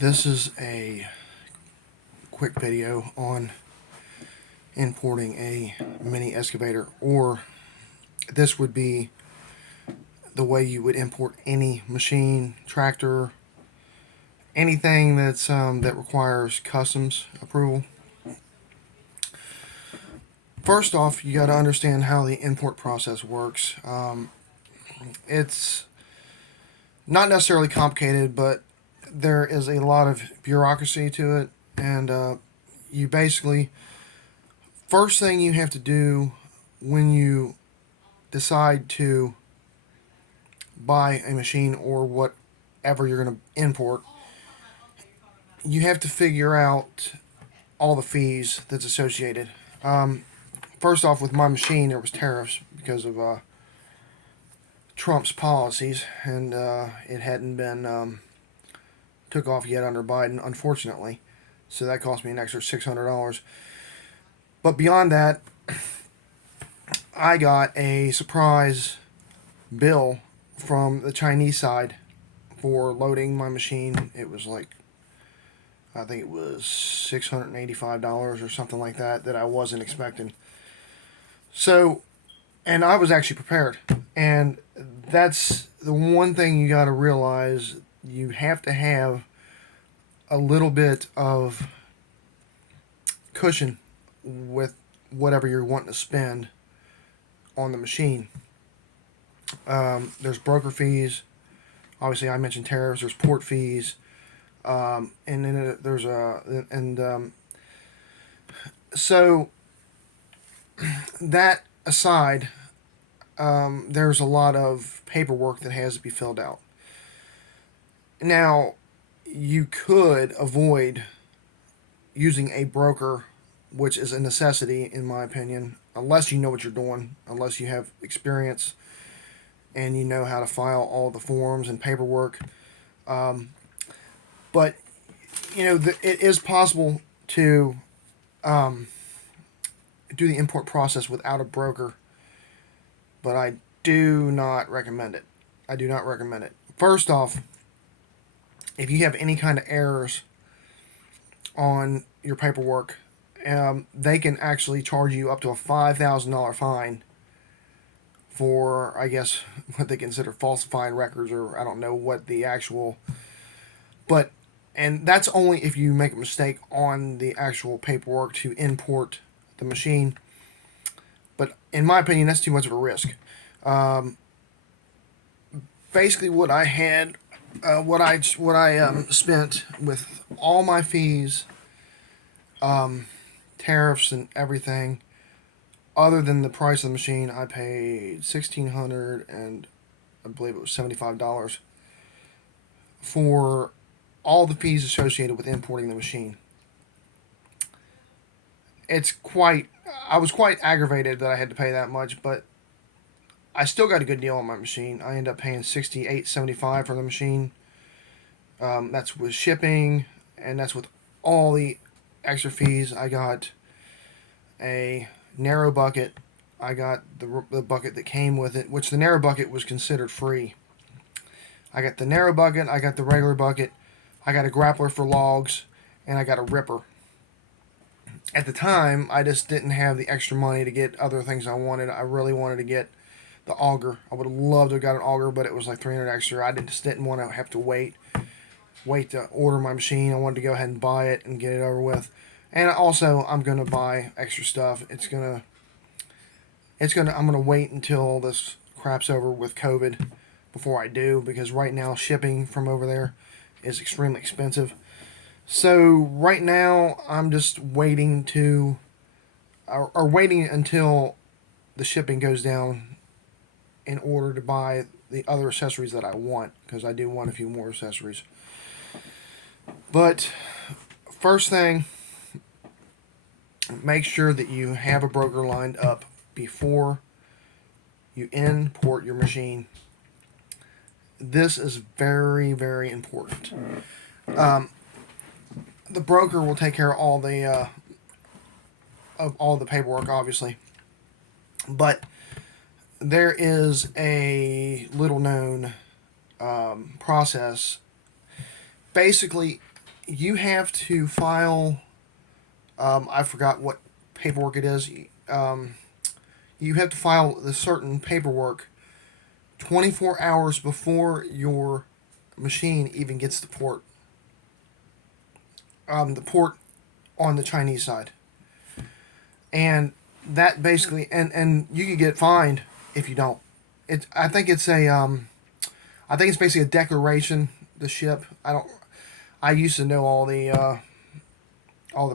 This is a quick video on importing a mini excavator, or this would be the way you would import any machine, tractor, anything that requires customs approval. First off, you got to understand how the import process works. It's not necessarily complicated, but there is a lot of bureaucracy to it, and you basically, first thing you have to do when you decide to buy a machine or whatever you're going to import, you have to figure out all the fees that's associated. First off, with my machine, there was tariffs because of Trump's policies, and it hadn't been took off yet under Biden, unfortunately. So that cost me an extra $600. But beyond that, I got a surprise bill from the Chinese side for loading my machine. It was like, I think it was $685 or something like that I wasn't expecting. So, and I was actually prepared. And that's the one thing you got to realize. You have to have a little bit of cushion with whatever you're wanting to spend on the machine. There's broker fees. Obviously, I mentioned tariffs. There's port fees, and then there's so that aside, there's a lot of paperwork that has to be filled out. Now, you could avoid using a broker, which is a necessity in my opinion, unless you know what you're doing, unless you have experience and you know how to file all the forms and paperwork. But it is possible to do the import process without a broker, but I do not recommend it. I do not recommend it. First off, if you have any kind of errors on your paperwork, they can actually charge you up to a $5,000 fine for, I guess, what they consider falsifying records, or I don't know what the actual, but, and that's only if you make a mistake on the actual paperwork to import the machine. But in my opinion, that's too much of a risk. Basically, what I had, what I spent with all my fees, tariffs and everything, other than the price of the machine, I paid $1,600 and I believe it was $75 for all the fees associated with importing the machine. I was quite aggravated that I had to pay that much, but I still got a good deal on my machine. I ended up paying $68.75 for the machine. That's with shipping, and that's with all the extra fees. I got a narrow bucket. I got the bucket that came with it, which the narrow bucket was considered free. I got the narrow bucket, I got the regular bucket, I got a grappler for logs, and I got a ripper. At the time, I just didn't have the extra money to get other things I wanted. I really wanted to get the auger. I would have loved to have got an auger, but it was like $300 extra. I just didn't want to have to wait to order my machine. I wanted to go ahead and buy it and get it over with. And also, I'm gonna buy extra stuff. I'm gonna wait until this crap's over with COVID before I do, because right now shipping from over there is extremely expensive. So right now I'm just waiting waiting until the shipping goes down in order to buy the other accessories that I want, because I do want a few more accessories. But first thing, make sure that you have a broker lined up before you import your machine. This is very, very important. The broker will take care of all the paperwork, obviously, but there is a little known process. Basically, you have to file. I forgot what paperwork it is. You have to file the certain paperwork 24 hours before your machine even gets to port. The port on the Chinese side, and that basically, and you could get fined if you don't. It I think it's a I think it's basically a declaration to ship. I don't. I used to know all the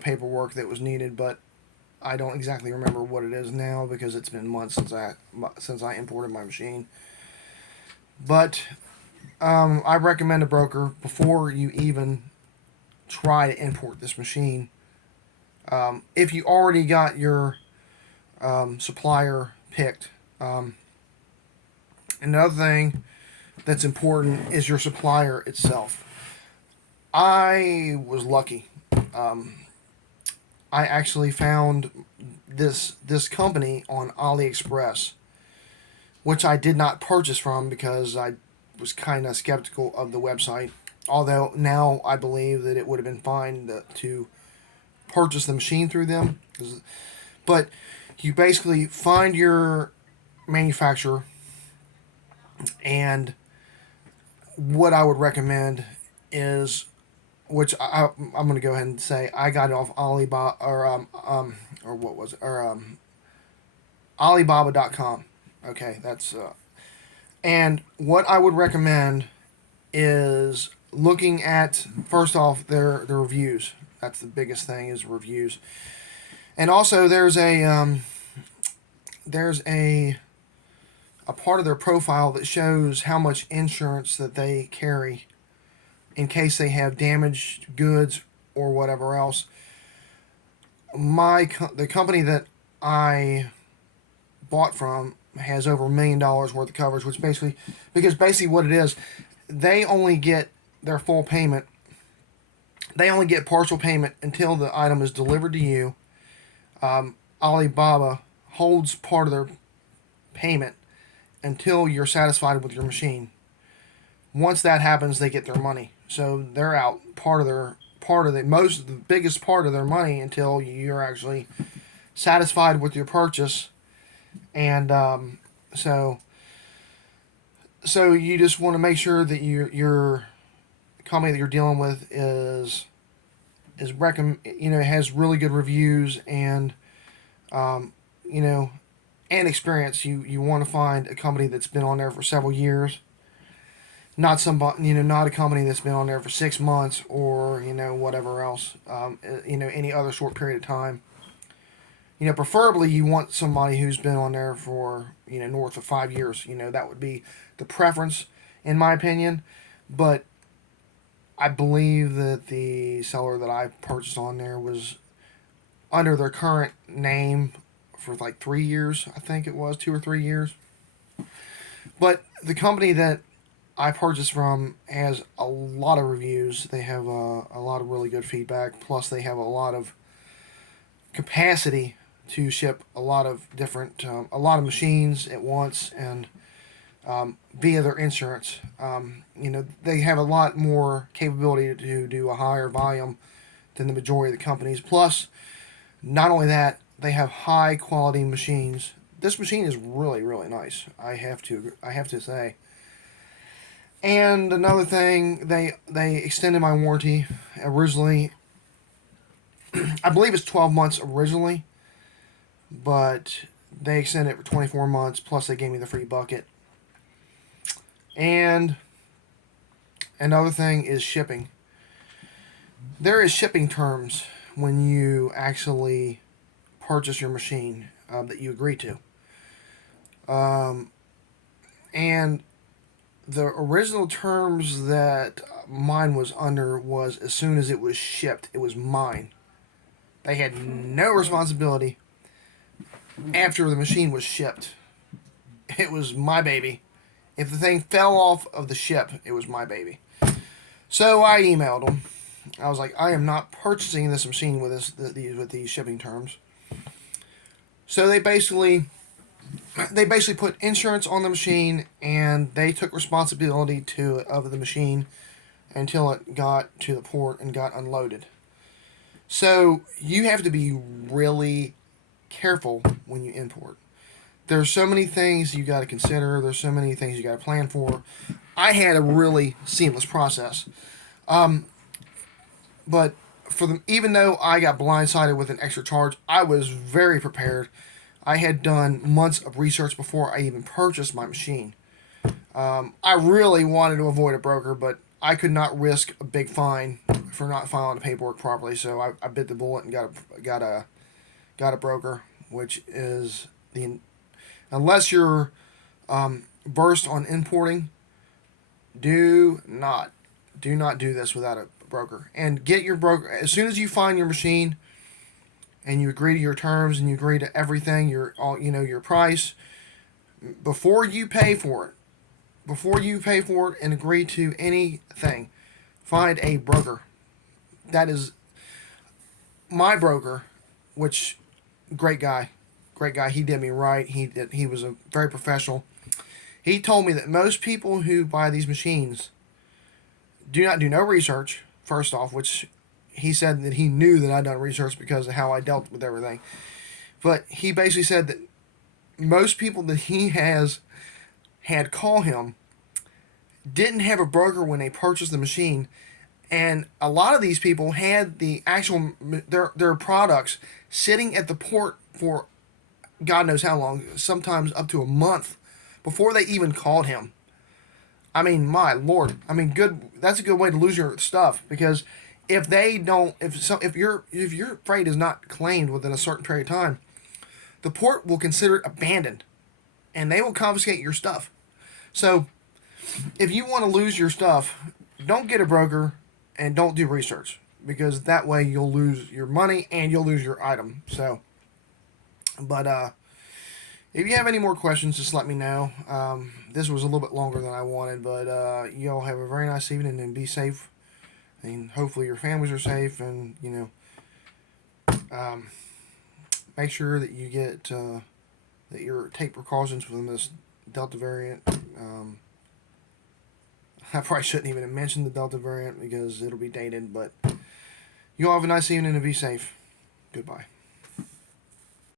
paperwork that was needed, but I don't exactly remember what it is now because it's been months since I imported my machine. But I recommend a broker before you even try to import this machine. If you already got your supplier picked, another thing that's important is your supplier itself. I was lucky. Um, I actually found this company on AliExpress, which I did not purchase from because I was kind of skeptical of the website. Although now I believe that it would have been fine to purchase the machine through them. But you basically find your manufacturer, and what I would recommend is, which I'm going to go ahead and say, I got it off Alibaba or what was it, or Alibaba.com. Okay, that's and what I would recommend is looking at, first off, their reviews. That's the biggest thing, is reviews. And also there's a part of their profile that shows how much insurance that they carry in case they have damaged goods or whatever else. The company that I bought from has over $1 million worth of coverage, which basically what it is, they only get their full payment. They only get partial payment until the item is delivered to you. Alibaba holds part of their payment until you're satisfied with your machine. Once that happens, they get their money. So they're out the biggest part of their money until you're actually satisfied with your purchase. And so you just want to make sure that your company that you're dealing with has really good reviews and um, you know and experience. You want to find a company that's been on there for several years, not not a company that's been on there for 6 months or whatever else, any other short period of time. Preferably you want somebody who's been on there for north of 5 years. That would be the preference, in my opinion. But I believe that the seller that I purchased on there was under their current name for like 3 years. I think it was 2 or 3 years. But the company that I purchased from has a lot of reviews. They have a lot of really good feedback. Plus, they have a lot of capacity to ship a lot of machines at once, and via their insurance. They have a lot more capability to do a higher volume than the majority of the companies. Plus, not only that, they have high quality machines. This machine is really, really nice. I have to say. And another thing, they extended my warranty. Originally, I believe it's 12 months originally, but they extended it for 24 months. Plus, they gave me the free bucket. And another thing is shipping. There is shipping terms when you actually purchase your machine that you agree to. And the original terms that mine was under was, as soon as it was shipped, it was mine. They had no responsibility after the machine was shipped. It was my baby. If the thing fell off of the ship, it was my baby. So I emailed them. I was like, I am not purchasing this machine with these shipping terms. So they basically put insurance on the machine, and they took responsibility of the machine until it got to the port and got unloaded. So you have to be really careful when you import. There's so many things you got to consider. There's so many things you got to plan for. I had a really seamless process, but even though I got blindsided with an extra charge, I was very prepared. I had done months of research before I even purchased my machine. I really wanted to avoid a broker, but I could not risk a big fine for not filing the paperwork properly. So I bit the bullet and got a broker, which is the unless you're versed on importing, do not do this without a broker. And get your broker as soon as you find your machine and you agree to your terms and you agree to everything, your price before you pay for it. Before you pay for it and agree to anything, find a broker. That is my broker, which great guy. Great guy. He did me right. He was a very professional. He told me that most people who buy these machines do not do no research, first off, which he said that he knew that I'd done research because of how I dealt with everything. But he basically said that most people that he has had call him didn't have a broker when they purchased the machine, and a lot of these people had the actual their products sitting at the port for God knows how long, sometimes up to a month before they even called him. I mean, my lord. I mean, that's a good way to lose your stuff, because if your freight is not claimed within a certain period of time, the port will consider it abandoned and they will confiscate your stuff. So if you want to lose your stuff, don't get a broker and don't do research, because that way you'll lose your money and you'll lose your item. So, but if you have any more questions, just let me know. This was a little bit longer than I wanted, but y'all have a very nice evening and be safe. And hopefully your families are safe, and make sure that you get that you take precautions from this Delta variant. I probably shouldn't even have mentioned the Delta variant because it'll be dated, but you all have a nice evening and be safe. Goodbye.